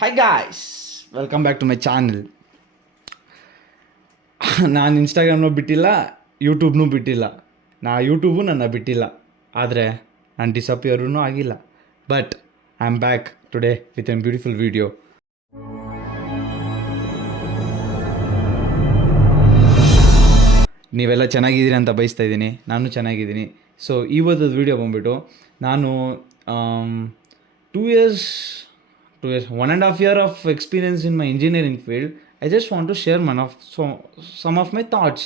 Hi guys, welcome back to my channel. ನಾನು ಇನ್ಸ್ಟಾಗ್ರಾಮ್ನೂ ಬಿಟ್ಟಿಲ್ಲ, ಯೂಟ್ಯೂಬ್ನೂ ಬಿಟ್ಟಿಲ್ಲ. ಯೂಟ್ಯೂಬು ನನ್ನ ಬಿಟ್ಟಿಲ್ಲ, ಆದರೆ ನಾನು ಡಿಸಪಿಯರೂ ಆಗಿಲ್ಲ. But I am back today with A beautiful video. ನೀವೆಲ್ಲ ಚೆನ್ನಾಗಿದ್ದೀರಿ ಅಂತ ಬಯಸ್ತಾ ಇದ್ದೀನಿ. ನಾನು ಚೆನ್ನಾಗಿದ್ದೀನಿ. ಸೊ ಇವತ್ತದ ವೀಡಿಯೋ ಬಂದುಬಿಟ್ಟು ನಾನು 2 years, 1.5 year of experience in my engineering field. I just want to share some of my thoughts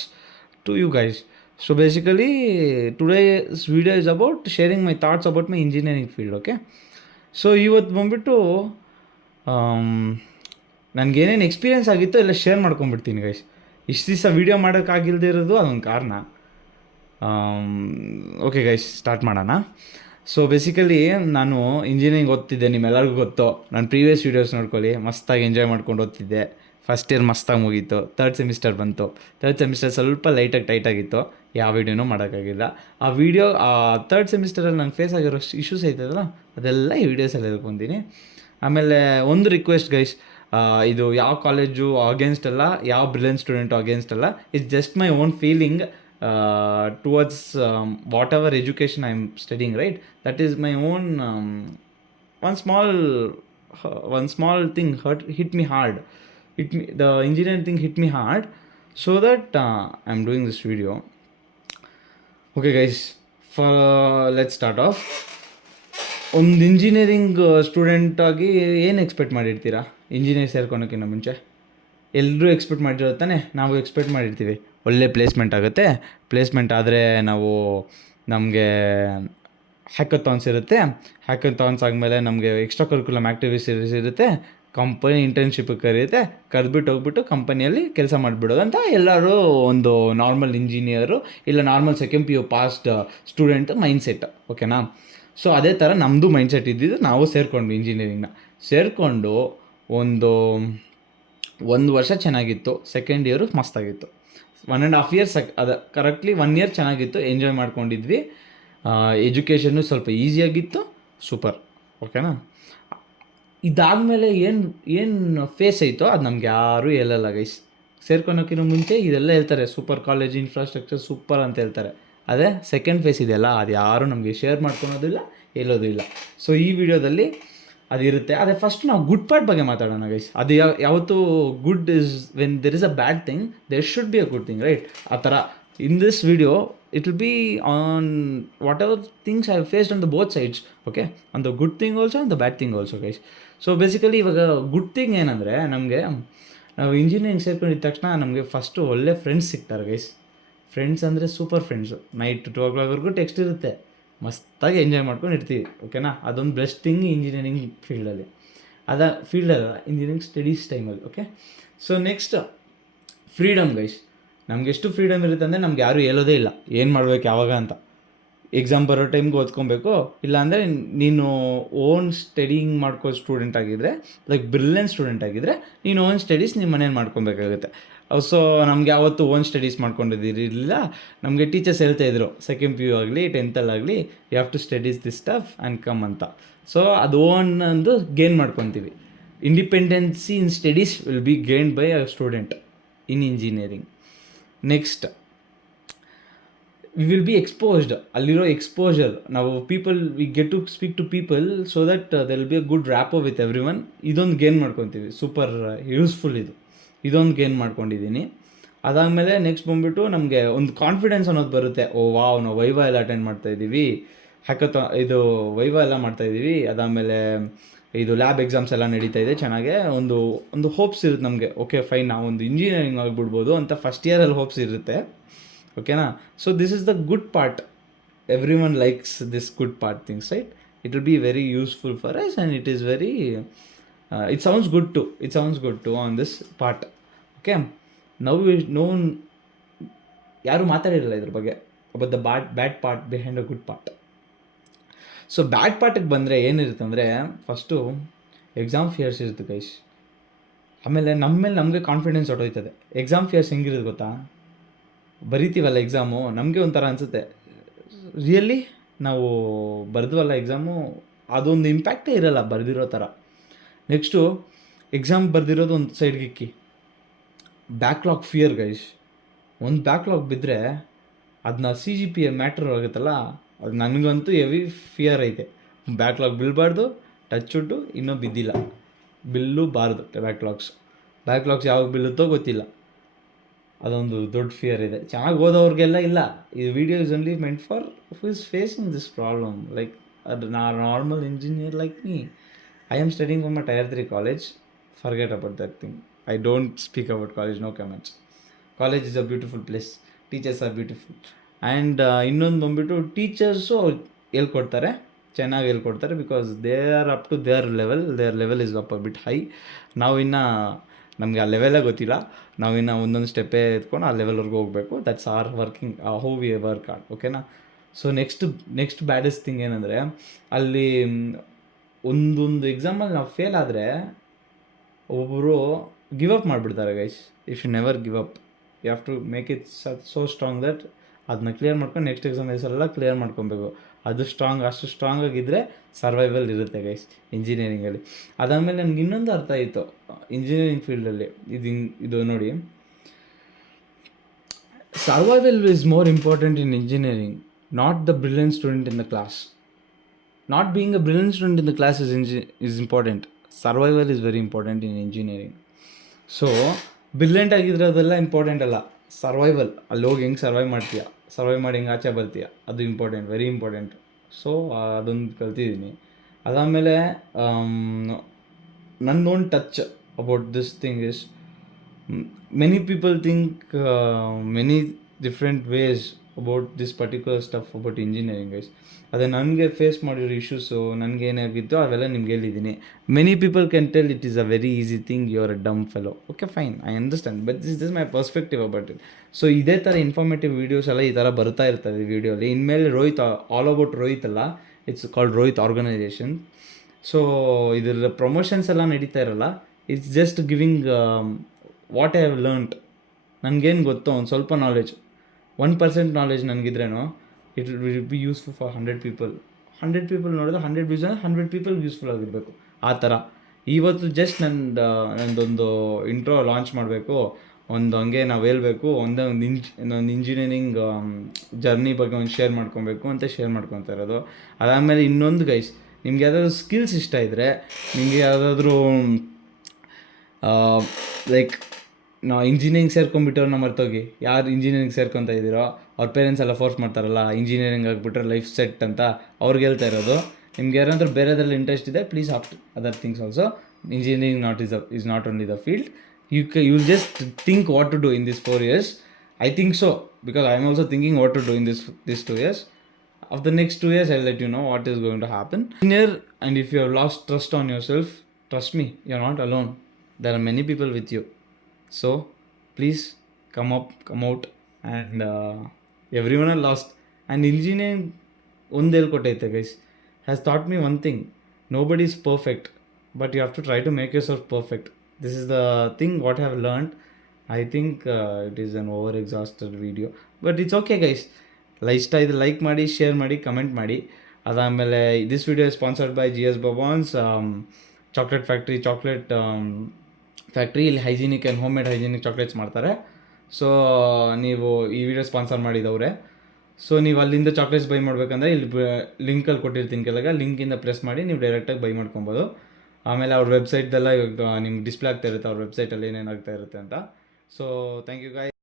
to you guys. So basically, today's video is about sharing my thoughts about my engineering field. Okay. So ಇವತ್ತು ಬಂದುಬಿಟ್ಟು ನನಗೇನೇನು experience ಆಗಿತ್ತು ಎಲ್ಲ share ಮಾಡ್ಕೊಂಡ್ಬಿಡ್ತೀನಿ guys. ಇಷ್ಟು ದಿವಸ video ಮಾಡೋಕ್ಕಾಗಿಲ್ಲದೆ ಇರೋದು ಅದೊಂದು ಕಾರಣ. Okay guys, start ಮಾಡೋಣ. ಸೊ ಬೇಸಿಕಲಿ ನಾನು ಇಂಜಿನಿಯರಿಂಗ್ ಓದ್ತಿದ್ದೆ, ನಿಮ್ಮೆಲ್ಲರಿಗೂ ಗೊತ್ತು. ನಾನು ಪ್ರೀವಿಯಸ್ ವೀಡಿಯೋಸ್ ನೋಡ್ಕೊಳ್ಳಿ, ಮಸ್ತಾಗಿ ಎಂಜಾಯ್ ಮಾಡ್ಕೊಂಡು ಓದ್ತಿದ್ದೆ. ಫಸ್ಟ್ ಇಯರ್ ಮಸ್ತಾಗಿ ಮುಗೀತು. ಥರ್ಡ್ ಸೆಮಿಸ್ಟರ್ ಬಂತು. ಥರ್ಡ್ ಸೆಮಿಸ್ಟರ್ ಸ್ವಲ್ಪ ಲೈಟಾಗಿ ಟೈಟಾಗಿತ್ತು, ಯಾವ ವೀಡಿಯೋನೂ ಮಾಡೋಕ್ಕಾಗಿಲ್ಲ. ಥರ್ಡ್ ಸೆಮಿಸ್ಟರಲ್ಲಿ ನಂಗೆ ಫೇಸ್ ಆಗಿರೋ ಇಶ್ಯೂಸ್ ಐತದಲ್ಲ, ಅದೆಲ್ಲ ಈ ವೀಡಿಯೋಸಲ್ಲಿ ಹೇಳ್ಕೊತೀನಿ. ಆಮೇಲೆ ಒಂದು ರಿಕ್ವೆಸ್ಟ್ ಗೈಸ್, ಇದು ಯಾವ ಕಾಲೇಜು ಅಗೇನ್ಸ್ಟ್ ಅಲ್ಲ, ಯಾವ ಬ್ರಿಲಿಯಂಟ್ ಸ್ಟೂಡೆಂಟು ಅಗೇನ್ಸ್ಟ್ ಅಲ್ಲ. It's just my own feeling towards whatever education I'm studying, right? That is my own one small thing hit me hard. The engineering thing hit me hard, so that I'm doing this video. Okay guys, let's start off. ಒಂದು engineering student ಆಗಿ ಏನು expect ಮಾಡಿರ್ತೀರಾ? Engineer ಸೇರ್ಕೊಳೋಕ್ಕಿಂತ ಮುಂಚೆ ಎಲ್ಲರೂ expect ಮಾಡಿರ್ತಾನೆ, ನಾವು expect ಮಾಡಿರ್ತೀವಿ ಒಳ್ಳೆ placement ಆಗುತ್ತೆ. ಪ್ಲೇಸ್ಮೆಂಟ್ ಆದರೆ ನಮಗೆ ಹ್ಯಾಕಥಾನ್ಸ್ ಇರುತ್ತೆ. ಹ್ಯಾಕಥಾನ್ಸ್ ಆದಮೇಲೆ ನಮಗೆ ಎಕ್ಸ್ಟ್ರಾ ಕರಿಕ್ಯುಲಮ್ ಆ್ಯಕ್ಟಿವಿಟೀಸ್ ಇರುತ್ತೆ. ಕಂಪನಿ ಇಂಟರ್ನ್ಶಿಪ್ಪಿಗೆ ಕರೆಯುತ್ತೆ. ಕರೆದ್ಬಿಟ್ಟು ಹೋಗ್ಬಿಟ್ಟು ಕಂಪನಿಯಲ್ಲಿ ಕೆಲಸ ಮಾಡಿಬಿಡೋದು ಅಂತ ಎಲ್ಲರೂ ಒಂದು ನಾರ್ಮಲ್ ಇಂಜಿನಿಯರು ಇಲ್ಲ normal second PU past student mindset. ಓಕೆನಾ? ಸೊ ಅದೇ ಥರ ನಮ್ಮದು ಮೈಂಡ್ಸೆಟ್ ಇದ್ದಿದ್ದು. ನಾವು ಸೇರಿಕೊಂಡ್ವಿ ಇಂಜಿನಿಯರಿಂಗ್ನ. ಸೇರಿಕೊಂಡು ಒಂದು ವರ್ಷ ಚೆನ್ನಾಗಿತ್ತು. ಸೆಕೆಂಡ್ ಇಯರು ಮಸ್ತಾಗಿತ್ತು. 1.5 years ಅದು ಕರೆಕ್ಟ್ಲಿ 1 year ಚೆನ್ನಾಗಿತ್ತು, ಎಂಜಾಯ್ ಮಾಡ್ಕೊಂಡಿದ್ವಿ. ಎಜುಕೇಷನ್ನು ಸ್ವಲ್ಪ ಈಸಿಯಾಗಿತ್ತು. ಸೂಪರ್. ಓಕೆನಾ? ಇದಾದಮೇಲೆ ಏನು ಫೇಸ್ ಆಯಿತೋ ಅದು ನಮ್ಗೆ ಯಾರೂ ಹೇಳಲ್ಲ ಗೈಸ್. ಸೇರ್ಕೊಳೋಕ್ಕಿಂತ ಮುಂಚೆ ಇದೆಲ್ಲ ಹೇಳ್ತಾರೆ, ಸೂಪರ್ ಕಾಲೇಜ್, ಇನ್ಫ್ರಾಸ್ಟ್ರಕ್ಚರ್ ಸೂಪರ್ ಅಂತ ಹೇಳ್ತಾರೆ. ಅದೇ ಸೆಕೆಂಡ್ ಫೇಸ್ ಇದೆಯಲ್ಲ, ಅದು ಯಾರೂ ನಮಗೆ ಶೇರ್ ಮಾಡ್ಕೊಳೋದಿಲ್ಲ, ಹೇಳೋದು ಇಲ್ಲ. ಸೊ ಈ ವಿಡಿಯೋದಲ್ಲಿ ಅದಿರುತ್ತೆ. ಅದೇ ಫಸ್ಟ್ ನಾವು ಗುಡ್ ಪಾರ್ಟ್ ಬಗ್ಗೆ ಮಾತಾಡೋಣ ಗೈಸ್. ಅದು ಯಾವತ್ತೂ good is when there is a bad thing, there should be a good thing, right? ಆ ಥರ in this video it will be on whatever things I have faced on the both sides. Okay, on the good thing also on the bad thing also guys. So basically ಇವಾಗ good thing ಏನಂದರೆ, ನಾವು engineering ಸೇರ್ಕೊಂಡಿದ್ದ ತಕ್ಷಣ ನಮಗೆ first ಒಳ್ಳೆ friends ಸಿಗ್ತಾರೆ guys. Friends ಅಂದರೆ super friends. Night 2 o'clockವರೆಗೂ text ಇರುತ್ತೆ, ಮಸ್ತಾಗಿ enjoy ಮಾಡ್ಕೊಂಡು ಇರ್ತೀವಿ. ಓಕೆನಾ? ಅದೊಂದು ಬೆಸ್ಟ್ ಥಿಂಗ್ ಇಂಜಿನಿಯರಿಂಗ್ ಫೀಲ್ಡಲ್ಲಿ. ಫೀಲ್ಡಲ್ಲ, ಇಂಜಿನಿಯರಿಂಗ್ ಸ್ಟಡೀಸ್ ಟೈಮಲ್ಲಿ. Okay, so next freedom guys. ನಮ್ಗೆ ಎಷ್ಟು ಫ್ರೀಡಮ್ ಇರುತ್ತೆ ಅಂದರೆ ನಮ್ಗೆ ಯಾರೂ ಹೇಳೋದೇ ಇಲ್ಲ ಏನು ಮಾಡ್ಬೇಕು ಯಾವಾಗ ಅಂತ. ಎಕ್ಸಾಮ್ ಬರೋ ಟೈಮ್ಗೆ ಓದ್ಕೊಬೇಕು. ಇಲ್ಲಾಂದರೆ ನೀನು ಓನ್ ಸ್ಟಡಿಂಗ್ ಮಾಡ್ಕೋ ಸ್ಟೂಡೆಂಟ್ ಆಗಿದ್ದರೆ, ಲೈಕ್ ಬ್ರಿಲಿಯಂಟ್ ಸ್ಟೂಡೆಂಟ್ ಆಗಿದ್ದರೆ, ನೀನು ಓನ್ ಸ್ಟಡೀಸ್ ನಿಮ್ಮ ಮನೇಲಿ ಮಾಡ್ಕೊಬೇಕಾಗುತ್ತೆ. ಸೊ ನಮಗೆ ಯಾವತ್ತು ಓನ್ ಸ್ಟಡೀಸ್ ಮಾಡ್ಕೊಂಡಿದ್ದಿರಲಿಲ್ಲ. ನಮಗೆ ಟೀಚರ್ಸ್ ಹೇಳ್ತಾಯಿದ್ರು, ಸೆಕೆಂಡ್ PU ಆಗಲಿ 10th ಆಗಲಿ, you have to studies this stuff and come ಅಂತ. ಸೊ ಅದು ಓನ್ ಒಂದು ಗೇನ್ ಮಾಡ್ಕೊತೀವಿ. Independency in studies will be gained by a student in engineering. Next we will be exposed. ಅಲ್ಲಿರೋ exposure, ನಾವು we get to speak to people, so that there will be a good rapport with everyone. ಇದೊಂದು gain ಮಾಡ್ಕೊತೀವಿ. Super useful ಇದೊಂದು gain ಮಾಡ್ಕೊಂಡಿದ್ದೀನಿ. ಅದಾದಮೇಲೆ next ಬಂದುಬಿಟ್ಟು ನಮಗೆ ಒಂದು ಕಾನ್ಫಿಡೆನ್ಸ್ ಅನ್ನೋದು ಬರುತ್ತೆ. ವಾವ್, ನಾವು ವೈವಾ ಎಲ್ಲ ಅಟೆಂಡ್ ಮಾಡ್ತಾಯಿದ್ದೀವಿ, ವೈವಾ ಎಲ್ಲ ಮಾಡ್ತಾಯಿದ್ದೀವಿ. ಅದಾದಮೇಲೆ ಇದು ಲ್ಯಾಬ್ ಎಕ್ಸಾಮ್ಸ್ ಎಲ್ಲ ನಡೀತಾ ಇದೆ ಚೆನ್ನಾಗೆ. ಒಂದು ಹೋಪ್ಸ್ ಇರುತ್ತೆ ನಮಗೆ. ಓಕೆ ಫೈನ್, ನಾವೊಂದು ಇಂಜಿನಿಯರಿಂಗ್ ಆಗಿಬಿಡ್ಬೋದು ಅಂತ ಫಸ್ಟ್ ಇಯರಲ್ಲಿ ಹೋಪ್ಸ್ ಇರುತ್ತೆ. ಓಕೆನಾ? So this is the good part. Every one likes this good part things, right? It will be very useful for us and it is very it sounds good too on this part. Okay, now ಯಾರು ಮಾತಾಡಿರಲ್ಲ ಇದ್ರ ಬಗ್ಗೆ, but the bad part behind a good part. So ಬ್ಯಾಡ್ ಪಾರ್ಟಿಗೆ ಬಂದರೆ ಏನಿರುತ್ತೆ ಅಂದರೆ, first exam fierce ಇರುತ್ತೆ guys. ಆಮೇಲೆ ನಮಗೆ ಕಾನ್ಫಿಡೆನ್ಸ್ ಹೊಟ್ಟೋಯ್ತದೆ. ಎಕ್ಸಾಮ್ ಫಿಯರ್ಸ್ ಹೆಂಗಿರುತ್ತೆ ಗೊತ್ತಾ? ಬರಿತೀವಲ್ಲ ಎಕ್ಸಾಮು, ನಮಗೆ ಒಂಥರ ಅನಿಸುತ್ತೆ, ರಿಯಲಿ ನಾವು ಬರೆದ್ವಲ್ಲ ಎಕ್ಸಾಮು, ಅದೊಂದು ಇಂಪ್ಯಾಕ್ಟೇ ಇರಲ್ಲ ಬರೆದಿರೋ ಥರ. ನೆಕ್ಸ್ಟು ಎಕ್ಸಾಮ್ ಬರೆದಿರೋದು ಒಂದು ಸೈಡ್ಗೆ ಇಕ್ಕಿ. Backlog fear guys. ಒಂದು ಬ್ಯಾಕ್ಲಾಗ್ ಬಿದ್ದರೆ ಅದನ್ನ CGPA ಮ್ಯಾಟ್ರ್ ಆಗುತ್ತಲ್ಲ, ಅದು ನನಗಂತೂ ಹೆವಿ ಫಿಯರ್ ಐತೆ. ಬ್ಯಾಕ್ಲಾಗ್ ಬೀಳಬಾರ್ದು, ಟಚ್ ಉಡ್ಡು ಇನ್ನೂ ಬಿದ್ದಿಲ್ಲ, ಬೀಳಬಾರ್ದು ಬ್ಯಾಕ್ಲಾಗ್ಸ್ ಯಾವಾಗ ಬೀಳುತ್ತೋ ಗೊತ್ತಿಲ್ಲ. ಅದೊಂದು ದೊಡ್ಡ ಫಿಯರ್ ಇದೆ. ಚೆನ್ನಾಗಿ ಓದೋವ್ರಿಗೆಲ್ಲ ಇಲ್ಲ. ಈ video is only meant for who is facing this problem, like ಅದು normal engineer like me. I am studying from a Tier 3 college. Forget about that thing. I don't speak about college, no comments. College is a beautiful place, teachers are beautiful. And ಇನ್ನೊಂದು ಬಂದುಬಿಟ್ಟು teachers ಹೇಳ್ಕೊಡ್ತಾರೆ, ಚೆನ್ನಾಗಿ ಹೇಳ್ಕೊಡ್ತಾರೆ, because they are up to their level is up a bit high. ನಾವಿನ್ನು ನಮಗೆ ಆ ಲೆವೆಲೇ ಗೊತ್ತಿಲ್ಲ, ನಾವಿನ್ನು ಒಂದೊಂದು ಸ್ಟೆಪ್ಪೇ ಎತ್ಕೊಂಡು ಆ ಲೆವೆಲ್ವರೆಗೂ ಹೋಗಬೇಕು. That's our working, how we work on, ಓಕೆನಾ. ಸೊ ನೆಕ್ಸ್ಟ್ ಬ್ಯಾಡೆಸ್ಟ್ ಥಿಂಗ್ ಏನಂದರೆ, ಅಲ್ಲಿ ಒಂದೊಂದು ಎಕ್ಸಾಮಲ್ಲಿ ನಾವು ಫೇಲ್ ಆದರೆ ಒಬ್ಬರು ಗಿವ್ ಅಪ್ ಮಾಡಿಬಿಡ್ತಾರೆ guys. If you never give up, you have to make it so strong that ಅದನ್ನ ಕ್ಲಿಯರ್ ಮಾಡ್ಕೊಂಡು ನೆಕ್ಸ್ಟ್ ಎಕ್ಸಾಮ್ಸೆಲ್ಲ ಕ್ಲಿಯರ್ ಮಾಡ್ಕೊಬೇಕು. ಅದು ಅಷ್ಟು ಸ್ಟ್ರಾಂಗ್ ಆಗಿದ್ದರೆ ಸರ್ವೈವಲ್ ಇರುತ್ತೆ ಗೈಸ್ ಇಂಜಿನಿಯರಿಂಗಲ್ಲಿ. ಅದಾದಮೇಲೆ ನನಗೆ ಇನ್ನೊಂದು ಅರ್ಥ ಆಯಿತು ಇಂಜಿನಿಯರಿಂಗ್ ಫೀಲ್ಡಲ್ಲಿ. ಇದು ನೋಡಿ, survival is more important in engineering, not the brilliant student in the class. Not being a brilliant student in the class is important. Survival is very important in engineering. So brilliant ಆಗಿರೋದೆಲ್ಲ important ಅಲ್ಲ, survival, ಅಲ್ಲಿ ಹೋಗಿ ಹೆಂಗೆ survive ಮಾಡ್ತೀಯ, survive ಮಾಡಿ ಹೆಂಗೆ ಆಚೆ ಬರ್ತೀಯ, ಅದು ಇಂಪಾರ್ಟೆಂಟ್, ವೆರಿ ಇಂಪಾರ್ಟೆಂಟ್. ಸೊ ಅದೊಂದು ಕಲ್ತಿದ್ದೀನಿ. ಅದಾದಮೇಲೆ ನನ್ನೊಂದು touch about this thing is, many people think many different ways about this particular stuff about engineering guys. ಅದೇ ನನಗೆ ಫೇಸ್ ಮಾಡಿರೋ ಇಶ್ಯೂಸು, ನನಗೇನಾಗಿತ್ತು ಅವೆಲ್ಲ ನಿಮ್ಗೆ ಹೇಳಿದ್ದೀನಿ. Many people can tell it is a very easy thing, you are a dumb fellow. Okay fine, I understand, but this my perspective about it. So ಇದೇ ಥರ informative videos ಎಲ್ಲ ಈ ಥರ ಬರ್ತಾ ಇರ್ತದೆ ಈ ವಿಡಿಯೋಲಿ. ಇನ್ಮೇಲೆ ರೋಹಿತ್, ಆಲ್ ಅಬೌಟ್ ರೋಹಿತ್ ಅಲ್ಲ, it's called Rohit organisation. So ಇದರ ಪ್ರಮೋಷನ್ಸ್ ಎಲ್ಲ ನಡೀತಾ ಇರಲ್ಲ, it's just giving what I have learned. ನನಗೇನು ಗೊತ್ತೋ ಒಂದು ಸ್ವಲ್ಪ ನಾಲೆಜ್, 1% ನಾಲೆಜ್ ನನಗಿದ್ರೇನೋ it will be useful for 100 people. 100 people ನೋಡಿದ್ರೆ 100 ವ್ಯೂಸ್ ಅಂದರೆ 100 ಪೀಪಲ್ಗೆ ಯೂಸ್ಫುಲ್ ಆಗಿರಬೇಕು. ಆ ಥರ ಇವತ್ತು ಜಸ್ಟ್ ನಂದೊಂದು ಇಂಟ್ರೋ ಲಾಂಚ್ ಮಾಡಬೇಕು, ಹಂಗೆ ನಾವು ಹೇಳ್ಬೇಕು, ಒಂದೊಂದು ಇಂಜಿನಿಯರಿಂಗ್ ಜರ್ನಿ ಬಗ್ಗೆ ಒಂದು ಶೇರ್ ಮಾಡ್ಕೊಬೇಕು ಅಂತ ಶೇರ್ ಮಾಡ್ಕೊತಾ ಇರೋದು. ಅದಾದಮೇಲೆ ಇನ್ನೊಂದು ಗೈಸ್, ನಿಮ್ಗೆ ಯಾವುದಾದ್ರೂ ಸ್ಕಿಲ್ಸ್ ಇಷ್ಟ ಇದ್ದರೆ, ನಿಮಗೆ ಯಾವುದಾದ್ರೂ ಲೈಕ್ ನಾವು ಇಂಜಿನಿಯರಿಂಗ್ ಸೇರ್ಕೊಂಡ್ಬಿಟ್ಟವ್ರನ್ನ ಮರ್ತೋಗಿ, ಯಾರು ಇಂಜಿನಿಯರಿಂಗ್ ಸೇರ್ಕೊತಾ ಇದ್ದೀರೋ ಅವ್ರ ಪೇರೆಂಟ್ಸ್ ಎಲ್ಲ ಫೋರ್ಸ್ ಮಾಡ್ತಾರಲ್ಲ ಇಂಜಿನಿಯರಿಂಗ್ ಆಗಿಬಿಟ್ರೆ ಲೈಫ್ ಸೆಟ್ ಅಂತ, ಅವ್ರಿಗೆ ಹೇಳ್ತಾ ಇರೋದು, ನಿಮ್ಗೆ ಯಾರಾದರೂ ಬೇರೆದ್ರಲ್ಲಿ ಇಂಟ್ರೆಸ್ಟ್ ಇದೆ, please opt other things also. Engineering is not only the field. You'll just think what to do in these 4 years. I think so, because I'm also thinking what to do in these 2 years. Of the next 2 years, I'll let you know what is going to happen. And if you have lost trust on yourself, trust me, you're not alone. There are many people with you. So please come out, and everyone are lost. And engineering ಒಂದು ಹೇಳ್ಕೊಟ್ಟೈತೆ guys, has taught me one thing: nobody is perfect, but you have to try to make yourself perfect. This is the thing what I have learned. I think it is an over exhausted video, but it's okay guys. ಇಷ್ಟ ಇದು like ಮಾಡಿ, share ಮಾಡಿ, comment ಮಾಡಿ. ಅದಾದಮೇಲೆ this video is sponsored by GS Bobon's chocolate factory. ಇಲ್ಲಿ hygienic and home made hygienic chocolates ಮಾಡ್ತಾರೆ. So ನೀವು ಈ ವಿಡಿಯೋ ಸ್ಪಾನ್ಸರ್ ಮಾಡಿದವ್ರೆ. ಸೊ ನೀವು ಅಲ್ಲಿಂದ ಚಾಕ್ಲೇಟ್ಸ್ ಬೈ ಮಾಡಬೇಕಂದ್ರೆ ಇಲ್ಲಿ ಲಿಂಕಲ್ಲಿ ಕೊಟ್ಟಿರ್ತೀನಿ ಕೆಳಗೆ, ಲಿಂಕಿಂದ ಪ್ರೆಸ್ ಮಾಡಿ ನೀವು ಡೈರೆಕ್ಟಾಗಿ ಬೈ ಮಾಡ್ಕೊಬೋದು. ಆಮೇಲೆ ಅವ್ರ ವೆಬ್ಸೈಟ್ದೆಲ್ಲ ಇವಾಗ ನಿಮ್ಗೆ ಡಿಸ್ಪ್ಲೇ ಆಗ್ತಾ ಇರುತ್ತೆ, ಅವ್ರ ವೆಬ್ಸೈಟಲ್ಲಿ ಏನೇನಾಗ್ತಾ ಇರುತ್ತೆ ಅಂತ. So thank you guys.